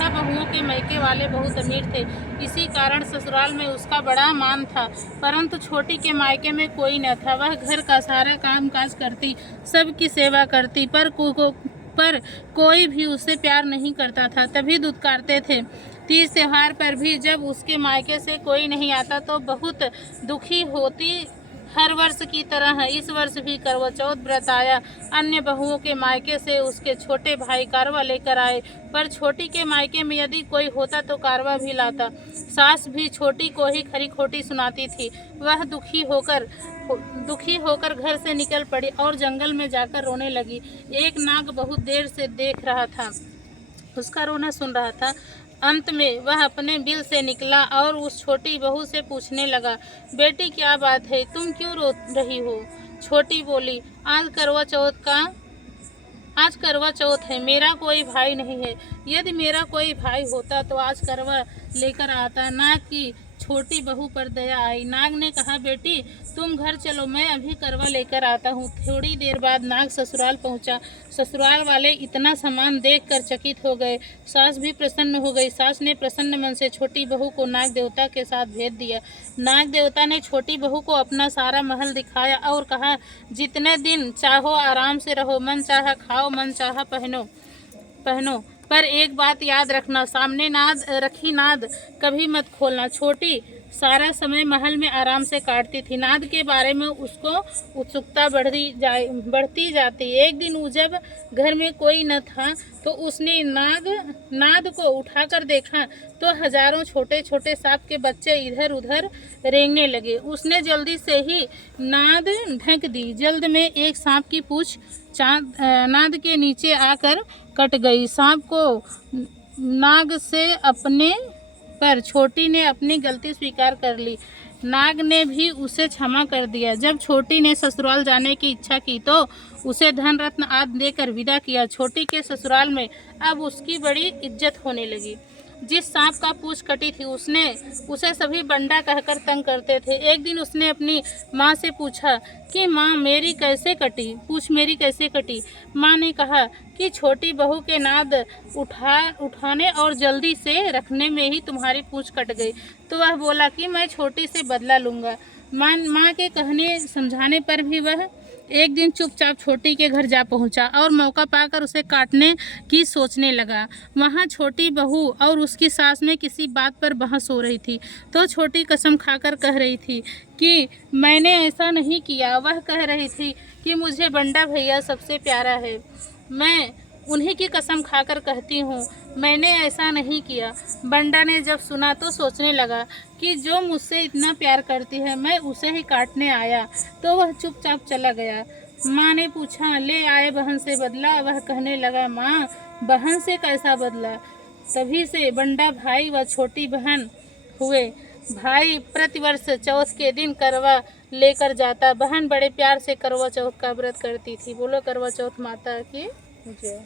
था। बहुओं के मायके वाले बहुत अमीर थे, इसी कारण ससुराल में उसका बड़ा मान था। परंतु छोटी के मायके में कोई न था। वह घर का सारा काम काज करती, सबकी सेवा करती, पर कोई भी उससे प्यार नहीं करता था। तभी दुत्कारते थे। तीज त्योहार पर भी जब उसके मायके से कोई नहीं आता तो बहुत दुखी होती। हर वर्ष की तरह इस वर्ष भी करवा चौथ व्रत आया। अन्य बहुओं के मायके से उसके छोटे भाई कारवा लेकर आए, पर छोटी के मायके में यदि कोई होता तो कारवा भी लाता। सास भी छोटी को ही खरी खोटी सुनाती थी। वह दुखी होकर घर से निकल पड़ी और जंगल में जाकर रोने लगी। एक नाग बहुत देर से देख रहा था, उसका रोना सुन रहा था। अंत में वह अपने बिल से निकला और उस छोटी बहू से पूछने लगा, बेटी क्या बात है, तुम क्यों रो रही हो? छोटी बोली, आज करवा चौथ है, मेरा कोई भाई नहीं है। यदि मेरा कोई भाई होता तो आज करवा लेकर आता। नाग की छोटी बहू पर दया आई। नाग ने कहा, बेटी तुम घर चलो, मैं अभी करवा लेकर आता हूँ। थोड़ी देर बाद नाग ससुराल पहुँचा। ससुराल वाले इतना सामान देखकर चकित हो गए। सास भी प्रसन्न हो गई। सास ने प्रसन्न मन से छोटी बहू को नाग देवता के साथ भेज दिया। नाग देवता ने छोटी बहू को अपना सारा महल दिखाया और कहा, जितने दिन चाहो आराम से रहो, मन चाहा खाओ, मन चाहा पहनो, पर एक बात याद रखना, सामने रखी नाद कभी मत खोलना। छोटी सारा समय महल में आराम से काटती थी। नाद के बारे में उसको उत्सुकता बढ़ती जाती। एक दिन जब घर में कोई न था तो उसने नाद को उठाकर देखा तो हजारों छोटे छोटे सांप के बच्चे इधर उधर रेंगने लगे। उसने जल्दी से ही नाद ढक दी। जल्द में एक सांप की पूंछ नाद के नीचे आकर कट गई। सांप को नाग से अपने पर छोटी ने अपनी गलती स्वीकार कर ली। नाग ने भी उसे क्षमा कर दिया। जब छोटी ने ससुराल जाने की इच्छा की तो उसे धन रत्न आदि देकर विदा किया। छोटी के ससुराल में अब उसकी बड़ी इज्जत होने लगी। जिस सांप का पूंछ कटी थी उसे सभी बंडा कहकर तंग करते थे। एक दिन उसने अपनी माँ से पूछा कि माँ पूंछ मेरी कैसे कटी? माँ ने कहा कि छोटी बहू के नाद उठाने और जल्दी से रखने में ही तुम्हारी पूंछ कट गई। तो वह बोला कि मैं छोटी से बदला लूँगा। माँ के कहने समझाने पर भी वह एक दिन चुपचाप छोटी के घर जा पहुंचा और मौका पाकर उसे काटने की सोचने लगा। वहां छोटी बहू और उसकी सास में किसी बात पर बहस हो रही थी। तो छोटी कसम खाकर कह रही थी कि मैंने ऐसा नहीं किया। वह कह रही थी कि मुझे बंडा भैया सबसे प्यारा है, मैं उन्हीं की कसम खाकर कहती हूँ, मैंने ऐसा नहीं किया। बंडा ने जब सुना तो सोचने लगा कि जो मुझसे इतना प्यार करती है मैं उसे ही काटने आया। तो वह चुपचाप चला गया। माँ ने पूछा, ले आए बहन से बदला? वह कहने लगा, माँ बहन से कैसा बदला? तभी से बंडा भाई व छोटी बहन हुए। भाई प्रतिवर्ष चौथ के दिन करवा लेकर जाता, बहन बड़े प्यार से करवा चौथ का व्रत करती थी। बोलो करवा चौथ माता की जय।